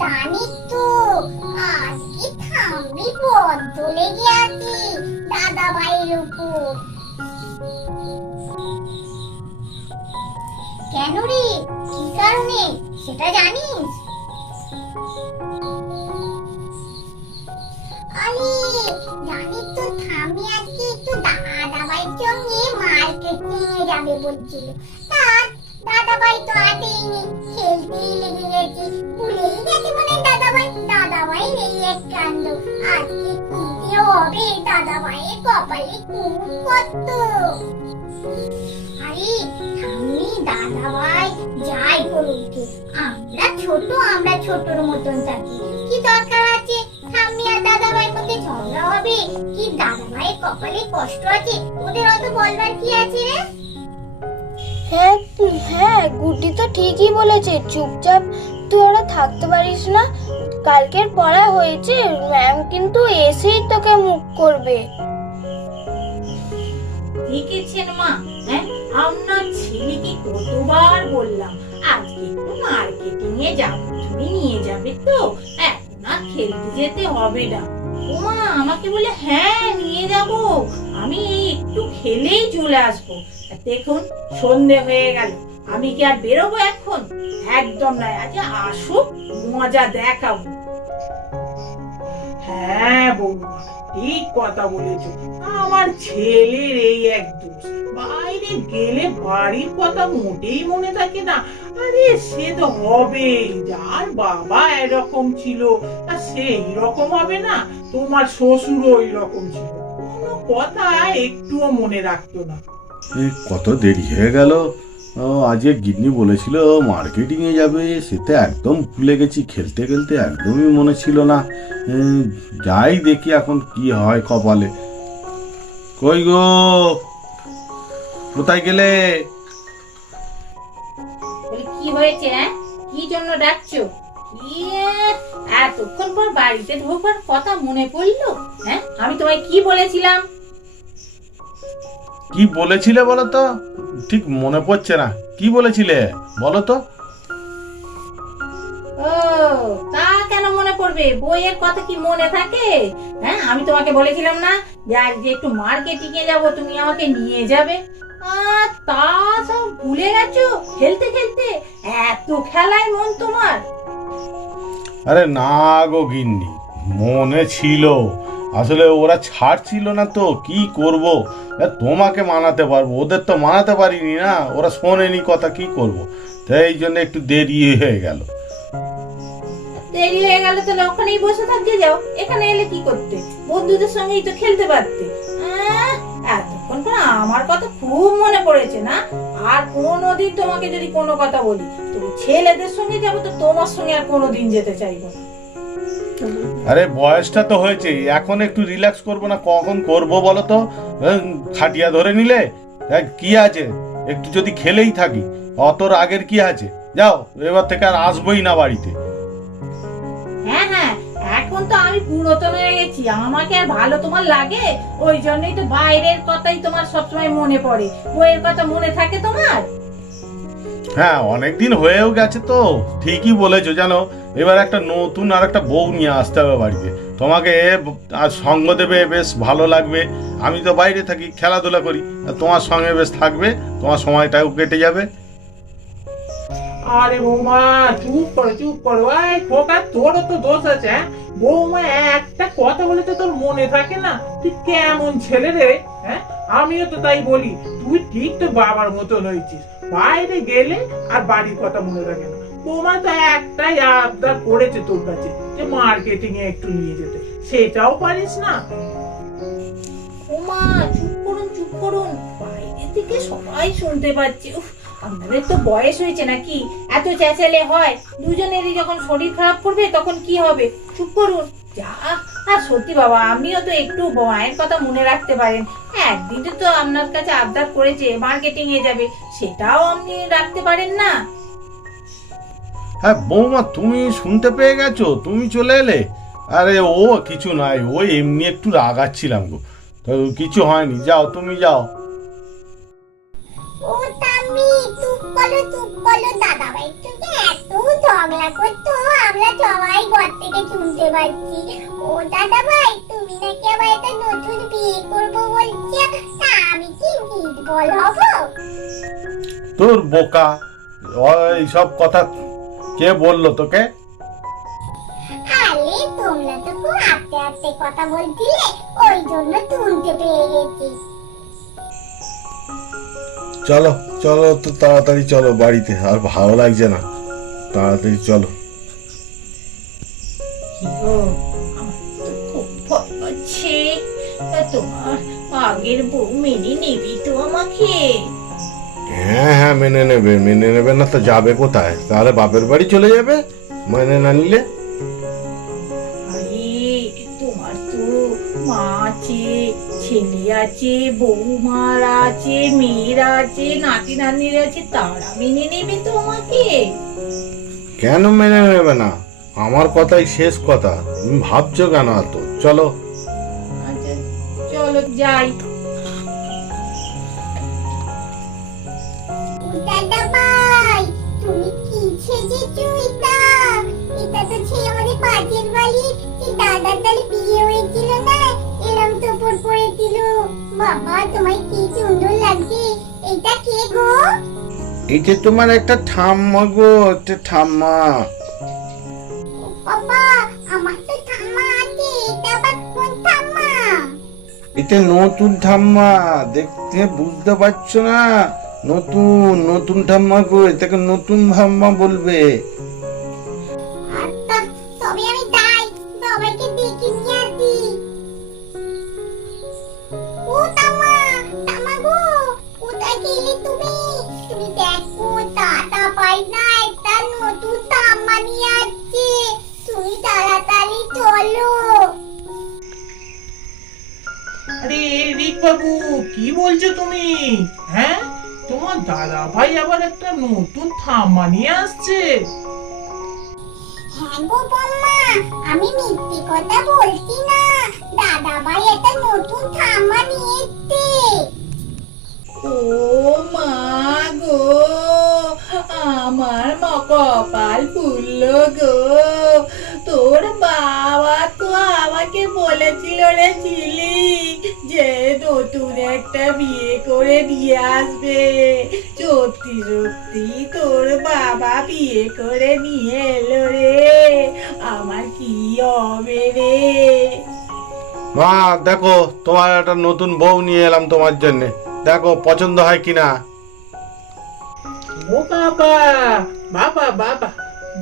জানি তো। আজকে থামবি বদ্ধ লেগে আছি দাদা ভাইয়ের উপর। কেন রে? কি কারণে? সেটা জানিস? আরে, জানিস তো থামি আজকে একটু দাদা ভাইয়ের সঙ্গে মার্কেটিং এ যাবে বলছিল। তার দাদা ভাই যাই করুক আমরা ছোট, আমরা ছোটর মতন থাকি। কি দরকার আছে? ঠাম্মি আর দাদা ভাইয়ের মধ্যে হবে? কি দাদা ভাইয়ের কপালে কষ্ট আছে? ওদের অত বলবার কি আছে রে? হ্যাঁ হ্যাঁ গুড্ডি তো ঠিকই বলেছে। চুপচাপ তুই ওরা থাকতে পারিস না। কালকের পড়া হয়েছে ম্যাম কিন্তু এসেই তোকে মুখ করবে। দেখেছেন মা? হ্যাঁ আপনার ছেলেকে কতবার বললাম, আজকে একটু মার্কেটিং এ যাব, তুমি নিয়ে যাবে তো। এখন আর খেলতে যেতে হবে না। ওমা আমাকে বলে হ্যাঁ নিয়ে যাব। আমি একটু খেলেই চলে আসব। দেখুন, সন্ধে হয়ে গেল। আমি কি আর বেরোবো এখন? একদম নয়, আজ আসুক, মজা দেখাবো। হ্যাঁ বৌমা, ঠিক কথা আমার ছেলের এই এক দোষ। বাইরে গেলে বাড়ির কথা মোটেই মনে থাকে না। আরে, সে তো হবে যার বাবা এরকম ছিল আর সে রকম হবে না। তোমার শ্বশুরও ওই রকম ছিল। কোনো কথা একটুও মনে রাখতো না। কত দেরি হয়ে গেল? আজকে গিন্নি বলেছিল মার্কেটিং এ যাবে সেটা একদম ভুলে গেছি, খেলতে খেলতে একদমই মনে ছিল না। যাই দেখি এখন কি হয় কপালে। কই গো? কোথায় গেলে? কি হয়েছে হ্যাঁ? কি জন্য ডাকছো? এতক্ষণ পর বাড়িতে ঢোকার কথা মনে পড়ল? হ্যাঁ? আমি তোমায় কি বলেছিলাম? কি বলেছিলে বলো তো ঠিক মনে পড়ছে না। কি বলেছিলে? বলো তো ও তা কেন মনে পড়বে? বইয়ের কথা কি মনে থাকে? হ্যাঁ আমি তোমাকে বলেছিলাম না যে আজ যে একটু মার্কেটিং এ যাব তুমি আমাকে নিয়ে যাবে। আহ, তা সব ভুলে গেছো? খেলতে খেলতে? এত খেলায় মন তোমার। আরে না গো গিন্নি মনে ছিল আসলে ওরা ছাড়ছিল না তো কি করব? তোমাকে মানাতে পারব ওদের তো মানাতে পারিনি না ওরা শোনেনি কথা কি করব? তাই এই জন্য একটু দেরি হয়ে গেল। দেরি হয়ে গেল তাহলে ওখানেই বসে থাকতে যাও এখানে এলে কি করতে? বন্ধুদের সঙ্গেই তো খেলতে পারতে। এতক্ষণ পর আমার কথা খুব মনে পড়েছে না? আর কোনোদিন তোমাকে যদি কোনো কথা বলি তো ছেলেদের সঙ্গে যাব তো তোমার সঙ্গে আর কোনোদিন যেতে চাইব না। আরে বয়সটা তো হয়েছে এখন একটু রিল্যাক্স করব না কখন করব বলো তো? খাটিয়া ধরে নিলে? কি আছে? একটু যদি খেলেই থাকি অত আগের কি আছে? যাও এবার থেকে আর আসবোই না বাড়িতে। হ্যাঁ হ্যাঁ এখন তো আমি পুরাতন হয়ে গেছি। আমাকে আর ভালো তোমার লাগে? ওই জন্যই তো বাইরের কথাই তোমার সবসময় মনে পড়ে। বইয়ের কথা মনে থাকে তোমার? হ্যাঁ অনেকদিন হয়েও গেছে তো। ঠিকই বলেছ জানো এবার একটা নতুন আর একটা বউ নিয়ে আসতে হবে বাড়িতে। তোমাকে আর সঙ্গ দেবে, বেশ ভালো লাগবে। আমি তো বাইরে থাকি, খেলাধুলা করি। তোমার সঙ্গে বেশ থাকবে, তোমার সময়টাও কেটে যাবে। আরে বৌমা, চুপ করো চুপ করো। এই খোকা, তোরও তো দোষ আছে হ্যাঁ? বৌমা, একটা কথা বলে তো তোর মনে থাকে না? তুই কেমন ছেলে রে হ্যাঁ? আমিও তো তাই বলি। তুই ঠিক তো বাবার মতন হয়েছিস। বাইরে গেলে আর বাড়ির কথা মনে থাকে না। বৌমা তো একটাই আবদার করেছে তোর কাছে, যে মার্কেটিং এ একটু নিয়ে যেতে। সেটাও পারিস না। ওমা, চুপ করুন চুপ করুন। বাইরে থেকে সবাই শুনতে পাচ্ছে। উফ, আপনাদের তো বয়স হয়েছে নাকি? এত চেঁচালে হয়। দুজনেরই যখন শরীর খারাপ করবে, তখন কি হবে? চুপ করুন। যা, আর সত্যি বাবা আপনিও তো একটু মায়ের কথা মনে রাখতে পারেন। একদিনে তো আপনার কাছে আবদার করেছে মার্কেটিং এ যাবে। সেটাও আপনি রাখতে পারেন না। হ্যাঁ বৌমা তুমি শুনতে পেয়ে গেছো? তুমি চলে এলে? আরে ও কিছু নাই ওই এমনি একটু রাগাচ্ছিলাম গো। তো কিছু হয়নি যাও তুমি যাও। ও তামি তুই বলো চুপ বলো দাদা ভাই তুমি এত ঝগড়া করতো আমরা সবাই ঘর থেকে শুনতে পাচ্ছি। ও দাদা ভাই তুমি নাকি আবার একটা নতুন বিয়ে করব বলছো? তা আমি কি বল হব? তোর বোকা ওই সব কথা কে বলল তোকে? আরে তোমরা তো খুব আস্তে আস্তে কথা বলছিলে ওই জন্য শুনতে পেয়ে গেছি। চলো চলো তো তাড়াতাড়ি চলো বাড়িতে আর ভালো লাগছে না। তাড়াতাড়ি চলো। তোমার আগের বউ মেনে নিবি তো আমাকে। হ্যাঁ হ্যাঁ মেনে নেবে মেনে নেবে না তো যাবে কোথায়? তাহলে বাপের বাড়ি চলে যাবে? মেনে না নিলে? আরে তোমার তো মা আছে ছেলে আছে বৌমারা আছে মেয়েরা আছে নাতি নাতনিরা আছে তারা মেনে নেবে তো আমাকে কেন মেনে নেবে না? আমার কথাই শেষ কথা। তুমি ভাবছ কেন এত? চলো। আচ্ছা চলো যাই। এটা এটা তো সেই আমাদের পাশের বাড়ি সেই দাদার তালে বিয়ে হয়েছিল না? এরম তোপর পড়েছিল বাবা তোমায় কি সুন্দর লাগছে। এটা কে গো? এটা তোমার একটা ঠাম্মা গো একটা ঠাম্মা। বাবা আমার তো ঠাম্মা আছে। এটা আবার কোন ঠাম্মা? এটা নতুন ঠাম্মা দেখতে বুঝতে পারছ না? নতুন নতুন ঠাম্মা কই তাকে নতুন ঠাম্মা বলবে। আবার একটা নতুন থাম্মা নিয়ে আসছে। হ্যাঁ গো বম্মা আমি মিথ্যে কথা বলছি না। দাদা ভাই একটা নতুন থাম্মা নিয়ে এসছে। ও মা গো আমার কপাল ফুলল গো। তোর বাবা তো আমাকে বলেছিল রে চিলি। যে নতুন একটা বিয়ে করে নিয়ে আসবে সত্যি সত্যি তোর বাবা বিয়ে করে নিয়ে এলো রে আমার কি হবে রে? মা দেখো তোমার একটা নতুন বউ নিয়ে এলাম তোমার জন্য। দেখো পছন্দ হয় কিনা? ও বাবা বাবা বাবা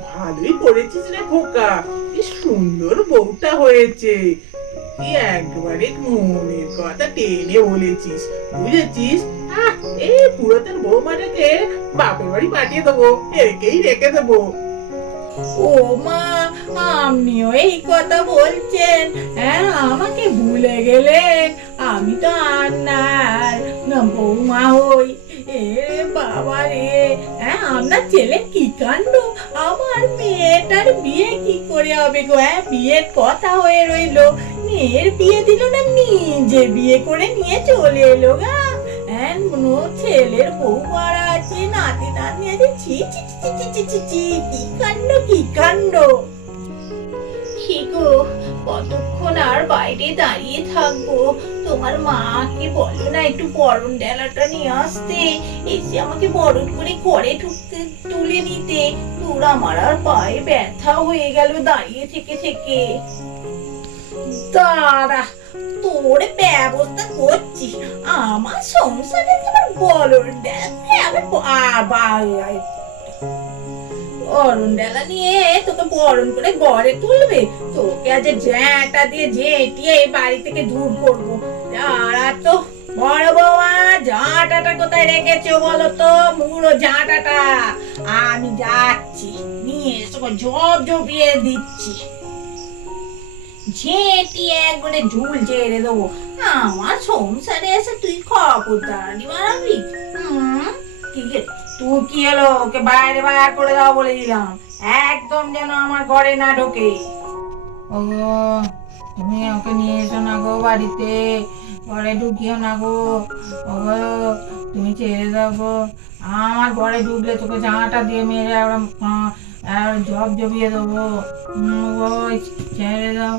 ভালোই করেছিস রে খোকা। কি সুন্দর বউটা হয়েছে। একবারে মনের কথা টেনে বলেছিস বুঝেছিস এই পুরাতন বৌমাটাকে বাপের বাড়ি পাঠিয়ে দেবো। একেই রেখে দেবো। ও মা, আপনিও এই কথা বলছেন। হ্যাঁ আমাকে ভুলে গেলেন। আমি তো আন্নার বৌমা হই। এ বাবা রে। হ্যাঁ আপনার ছেলে কি কাণ্ড? আমার মেয়েটার বিয়ে কি করে হবে গো? হ্যাঁ বিয়ের কথা হয়ে রইল। মেয়ের বিয়ে দিল না নিজে, বিয়ে করে নিয়ে চলে এলো গা। হ্যাঁ নো ছেলের বউ মারা আছে, নাতি নাতনি আছে, ছি ছি ছি ছি ছি ছি ছি কি কাণ্ড কি কাণ্ড? কি কতক্ষণ আর বাইরে দাঁড়িয়ে থাকব? তোমার মাকে বলো না একটু বরণ ডেলাটা নিয়ে আসতে। এসে আমাকে বরণ করে ঘরে ঢুকতে, তুলে নিতে। তোর আমার আর পায়ে ব্যথা হয়ে গেল দাঁড়িয়ে থেকে থেকে। দাঁড়া, তোর ব্যবস্থা করছি। আমার সংসারে তোমার বলন অরুণ ডেলা নিয়ে তোকে বরণ করে ঘরে তুলবে। তোকে আজ জ্যাটা দিয়ে ঝেঁটিয়ে এই বাড়ি থেকে দূর করব। আর তো, বড় বৌমা ঝাঁটাটা কোথায় রেখেছো বলো তো, মুড়ো ঝাঁটাটা আমি যাচ্ছি, নিয়ে এসো, জব জবিয়ে দিচ্ছি। ঝুল দেবো আমার সংসারে এসে তুই বানাবি হুম? কি রে, তুই কি ওকে বাইরে করে দাও বলে দিলাম। একদম যেন আমার ঘরে না ঢোকে। ও তুমি ওকে নিয়ে এসো না গো বাড়িতে। ঘরে ঢুকিও না গো। ও তুমি ছেড়ে গো। আমার ঘরে ঢুকলে তোকে জামাটা দিয়ে মেরে আর জব জবিয়ে দেবো। ছেড়ে দাও।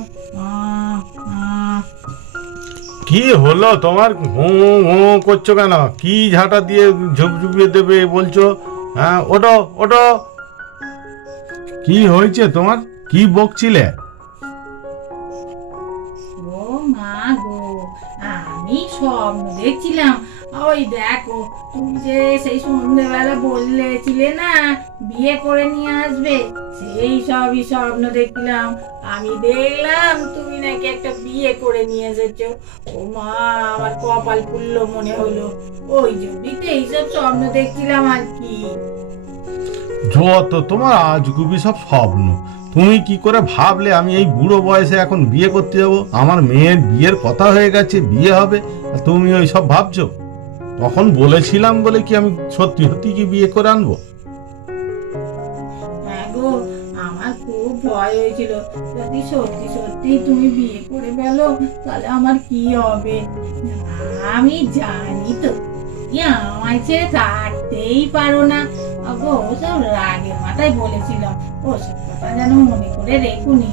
কি হলো তোমার? হু হু করছ কেন? কি ঝাঁটা দিয়ে ঝুপঝুপিয়ে দেবে বলছো? হ্যাঁ ওটো ওটো কি হয়েছে তোমার? কি বকছিলে? ও মা গো আমি স্বপ্ন দেখছিলাম। ওই দেখো, তুমি যে সেই সন্ধ্যেবেলা বললেছিলে না, বিয়ে করে নিয়ে আসবে? সেই সবই স্বপ্ন দেখছিলাম আমি দেখলাম তুমি নাকি একটা বিয়ে করে নিয়ে এসেছ। ও মা, আমার কপাল খুললো মনে হলো। ওই জন্যই তো এইসব স্বপ্ন দেখছিলাম আর কি। যত তোমার আজগুবি সব স্বপ্ন। তুমি কি করে ভাবলে আমি এই বুড়ো বয়সে এখন বিয়ে করতে যাব? আমার মেয়ের বিয়ের কথা হয়ে গেছে, বিয়ে হবে। তুমি ওই সব ভাবছ? তখন বলেছিলাম বলে কি আমি সত্যি সত্যি কি বিয়ে করে আনব? হ্যাঁ আমার খুব ভয় হয়েছিল। সত্যি সত্যি তুমি বিয়ে করে তাহলে আমার কি হবে? আমি জানি তো আমায় থাকতেই পারো না। গো মাথায় বলেছিলাম। ওসব যেন মনে করে রেখুনি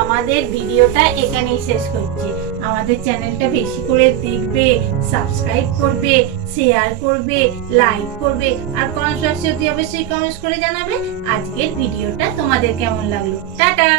আমাদের ভিডিওটা এখানেই শেষ করছি। আমাদের চ্যানেলটা বেশি করে দেখবে সাবস্ক্রাইব করবে শেয়ার করবে লাইক করবে, আর কমেন্ট বক্সে যদি অবশ্যই কমেন্টস করে জানাবে। আজকের ভিডিওটা তোমাদের কেমন লাগল? টাটা!